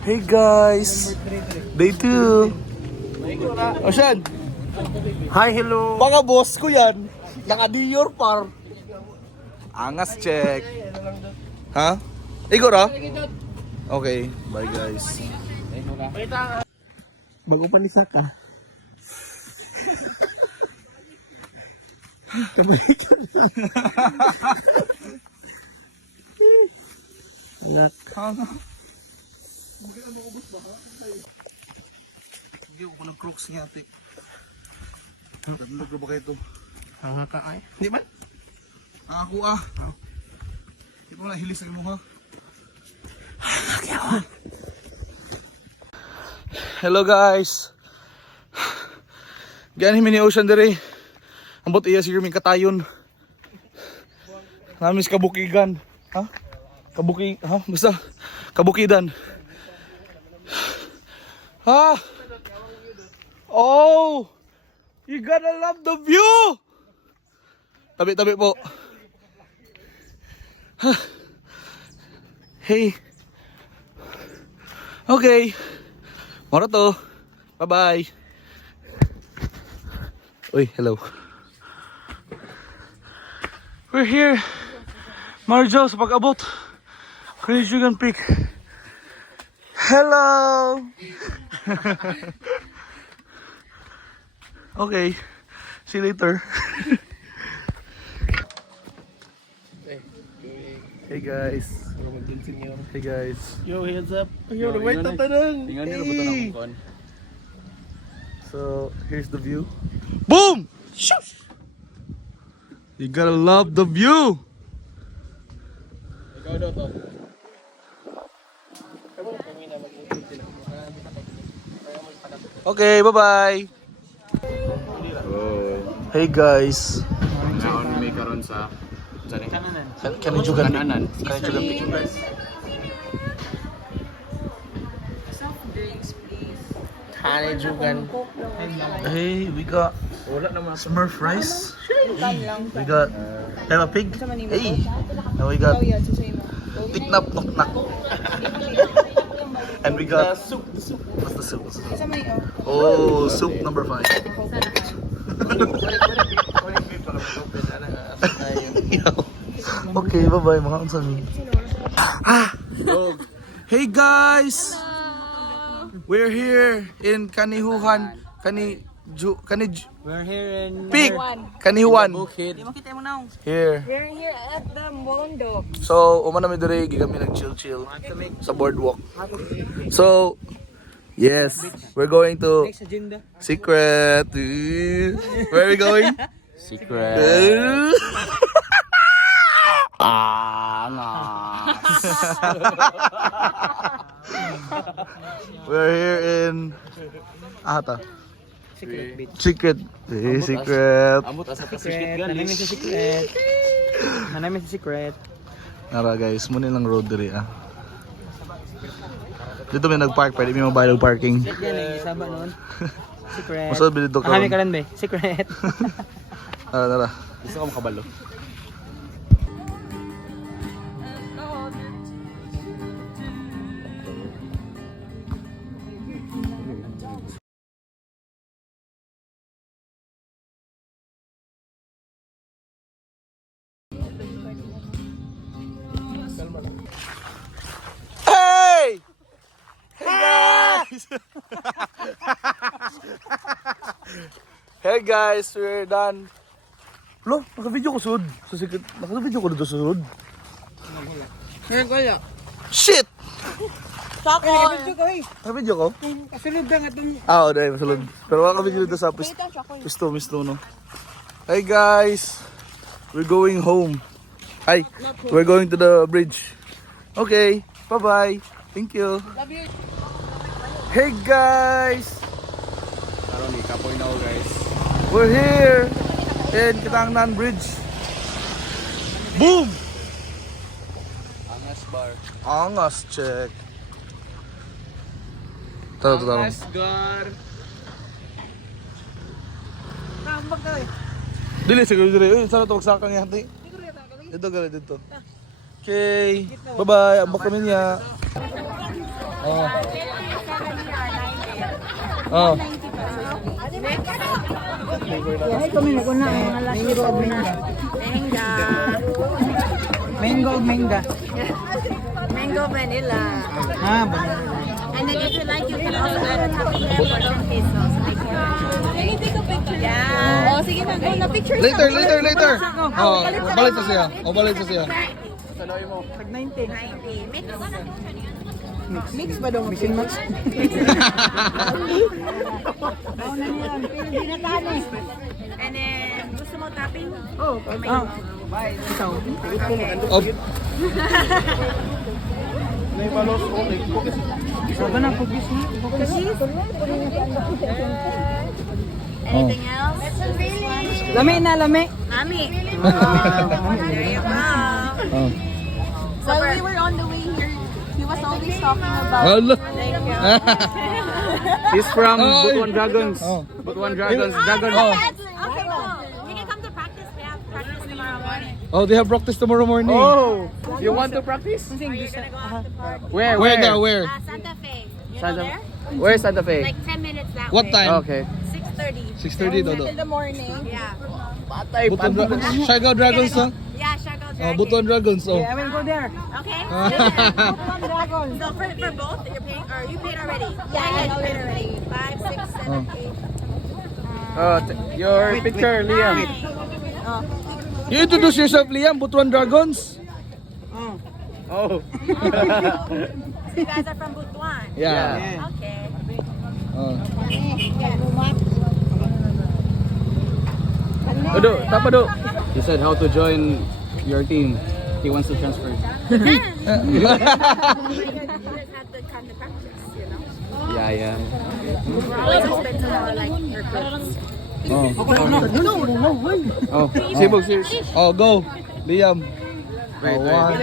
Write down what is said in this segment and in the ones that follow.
Hey guys! Day 2! O siyan? Hi, hello. Mga boss ko yan! Naka-Dior par! Angas check! Ha? Igor ha? Okay, bye guys. Bago palisak ka. Kabalik ka na. Alat. Hindi ako nag-crooks niya ate. Naglo ba kayo ito? Hanga ka ay. Di ba? Ako ah. Hindi ko na hilis mo ha. Hello guys. Gani mini ocean dere. Ambot iya siguro may katayon. Namis kabukigan. Ha? Ha? Basta kabukidan. Ha? Oh! You gotta love the view! Tabi-tabi po. Hey. Okay. Moro to. Bye-bye. Uy, hello. We're here. Marjo sa pag-abot. Cranijugan Peak. Hello. Okay. See you later. Hey guys. Hey guys. Yo, hands up. Yo, wait na tanong. Hey. So, here's the view. Boom! Shush! You gotta love the view. Ikaw daw to. Okay, bye-bye. Hey guys. Naon may karon sa Kanijugan Kananan. Kanijugan Peak. Soft drinks, please. Kanijugan. Hey, we got Smurf rice. We got Peppa Pig. Hey, and we got Tiknap Nok Nak. And we got Soup. what's the soup? Sa may Oh, soup number 5. Okay, bye-bye mga unsami. Hey guys! We're here in Kanihuhan, We're here in Peak, Kanihuan. Bukid. Di makita mo na. Here. We're here at the Mondo. So, umana mi dire kami nag-chill sa boardwalk. So, yes, we're going to Next agenda. Secret. Where are we going? Secret. We're here in Ata. Secret beach. Secret. Secret. Amot asa Secret. Pacific Nanamin galis. sa secret. Nanamin sa secret. Nara guys, muna lang road diri ah. Dito may nag-park, pwede may mabayad ng parking. Secret yan eh. Isama noon. Secret. Masod ba dito ka? Kami ka lang be. Secret. Tara. Gusto ko makabalo. Hey! Hey guys! Hey guys, we're done. Lo, naka-video ko sud. Sa secret, naka-video ko dito sa sud. Ngayon ko yan. Shit! Sako! Video ko eh. Naka-video ko? Kasunod lang itong Ah, oo, dahil masulod. Pero naka-video dito sa Misto, no? Hey guys! We're going home. Hi! We're going to the bridge. Okay, bye-bye. Thank you. Love you. Hey guys! Karon ni kapoy na guys. We're here in Kitangnan Bridge. Boom! Angas bar. Angas check. Tara. Gar. Tambak ka eh. Dili siguro dire. Uy, sana tawag sa akin yati. Dito gali dito. Okay. Bye-bye. Ambak kami niya. Oh. Mango vanilla. Ah, banana. And then if you like, you can also add a topping there for long pesos. Can you take a picture? Yeah. Oh, sige na. Go na picture. Later. Oh, balik sa siya. Oh, balik sa siya. Pag 19. 90. Mix. Mix ba daw? Mixing match? And then, gusto mo topping? Oh, bye. Ikaw. Oh, Sabi na, pugis na. Anything else? Lami na, lami. Mami. There you go. oh. So when we were on the way here, he was always talking about. Hello. Thank you. He's from Oh, Butuan Dragons. Oh. Butuan Dragons. Oh, Dragon. okay, well, you can come to practice. We have practice tomorrow morning. Oh, they have practice tomorrow morning. Oh, you want to practice? So you're gonna go out to park. Where? Where daw? Where? Santa Fe. You Santa. know there? Where's Santa Fe? Like 10 minutes that What way. time? Okay. 6:30. 6:30 Dodo. In the morning. Yeah. Butuan Siargao Dragons, no? Yeah, Siargao Oh, Dragon. Butuan Dragons, oh. Yeah, I will go there. Okay. Dragon. So for both, you're paying, or you paid already? Yeah, you paid already. 5, 6, 7, 8. Your picture, Liam. You introduce yourself, Liam, Butuan Dragons. Oh. So you guys are from Butuan? Yeah. Okay. Oh. Odo, tapado. He said how to join your team. He wants to transfer. You guys have to come to practice, you know? Yeah. We're always open to like recruits. Oh, Sibog, serious. Oh, go. Liam. Wait, Oh, wait. one.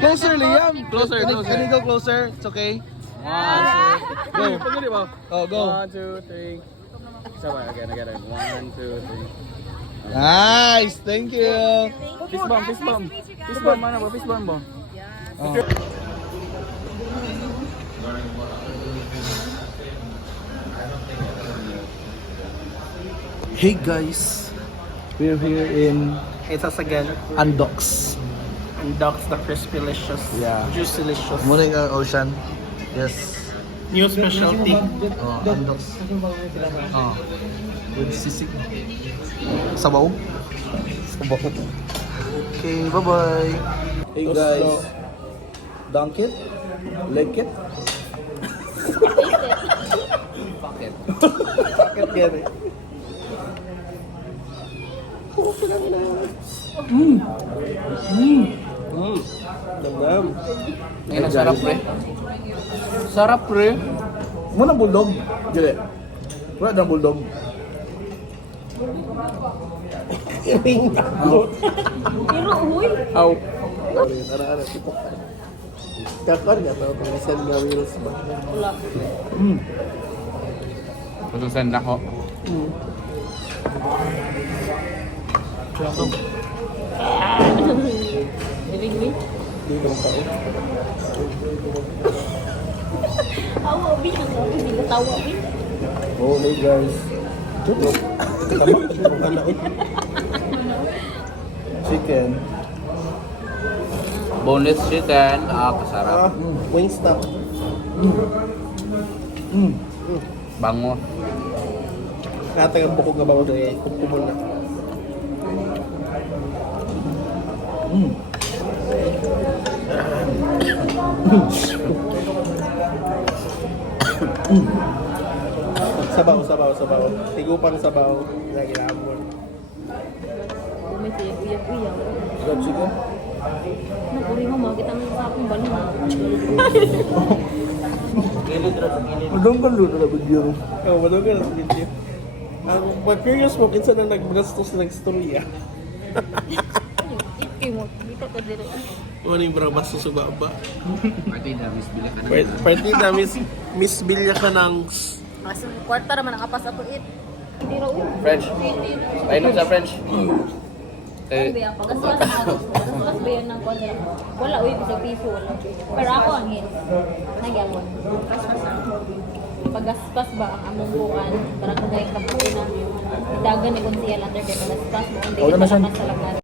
Closer, Liam. Closer, closer. Can you go closer? It's okay. Go. Oh, go. 1, 2, 3. Sabay, again. 1, 2, 3. Nice. Thank you. Fist bump. Fist bump, mana ba? Fist bump mo. Oh. Hey guys, we're here in It's us again. Andox. And Doc's the crispy-licious. Yeah. Juicy-licious. Morning Ocean. Yes. New specialty. Oh, Andox. Oh. With sisig. Sabaw. Sabaw. Okay, bye-bye. Hey guys. Dunk it. Lick it. Fuck it. Bakit yan eh? Damdam. Ayun, ang sarap pre. Sarap pre. Muna bulldog. Dili. Wala na bulldog. Aw. Ara-ara. Kakar nga tao kung isan nga virus ba? Tutusan na ko. Dito lang tayo. Oh, hey guys. Chicken. Boneless chicken. Kasarap. Wingstop. Bango. Natang ang bukog nga ba ko sa kumkumul na. Sabaw. Tigupang sabaw. Lagi amon. Grab chicken. Madong ka luto na video. Oh, wala ka na video. Ang curious mo, kinsa na nagbrastos ng storya. Ano yung bro, basta sa baba? Partida, Miss Bila ka na. Partida, Miss Bilya ka ng... Mas kwarta naman ang apas ato it. French. Ayun sa French. Eh, Ano ba yan? Pagaspas ba yan ng kontra? Wala, uy, sa piso, wala. Pero ako ang hit. Nagyapon. Pagaspas ba ang among bukan? Parang kagayang kapunan. Idagan ni Kunsiyal under kay pagaspas mo. Hindi kita naman sa lagat.